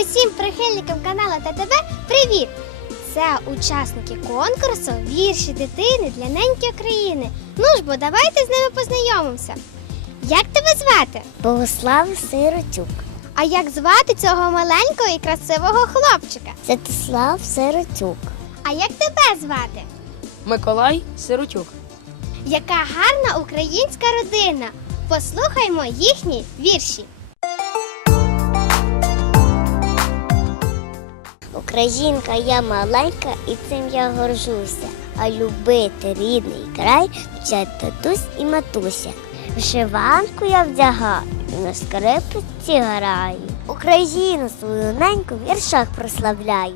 Усім прихильникам каналу ТТБ привіт! Це учасники конкурсу вірші дитини для неньки України. Ну ж бо давайте з ними познайомимося. Як тебе звати? Богослав Сиротюк. А як звати цього маленького і красивого хлопчика? Святослав Сиротюк. А як тебе звати? Миколай Сиротюк. Яка гарна українська родина! Послухаймо їхні вірші. Українка я маленька і цим я горжуся, а любити рідний край вчать татусь і матуся. Вживанку я вдягаю і на скрипці граю. Україну свою неньку в віршах прославляю.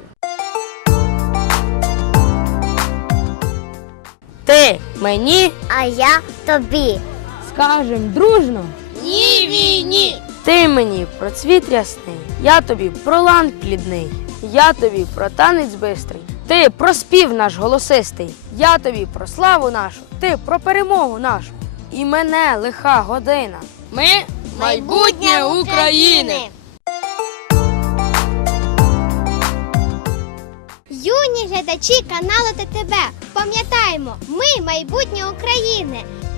Ти мені, а я тобі. Скажем дружно. Ти мені про цвіт рясний. Я тобі про лан плідний. Я тобі про танець бистрий. Ти про спів наш голосистий. Я тобі про славу нашу. Ти про перемогу нашу. І мене лиха година. Ми майбутнє України. Юні глядачі каналу ТТБ, пам'ятаємо, ми майбутнє України.